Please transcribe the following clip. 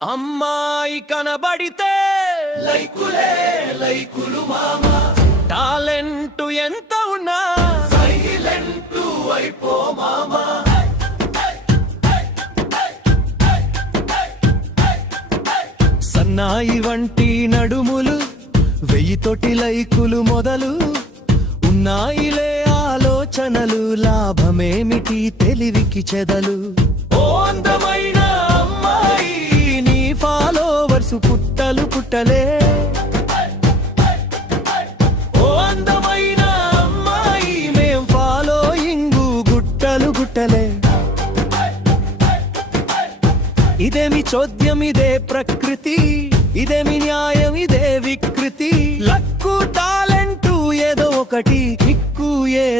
అమ్మాయి కనబడితే లైకులే లైకులు మామా, టాలెంట్ ఎంత ఉన్నా సైలెంట్ అయిపో మామా. సన్నాయి వంటి నడుములు, 1000 లైకులు మొదలు ఉన్నాయిలే ఆలోచనలు, లాభమేమిటి తెలివికి చెదలు. ఓ అందమైన అమ్మాయి నీ ఫాలోవర్స్ పుట్టలు పుట్టలే. ఓ అందమైన అమ్మాయి మేం ఫాలోయింగు గుట్టలు గుట్టలే. ఇదేమి చోద్యం ఇదే ప్రకృతి, ఇదేమి న్యాయం ఇదే వికృతి. లక్కు టాలెంటు ఏదో ఒకటి, కిక్కు ఏదో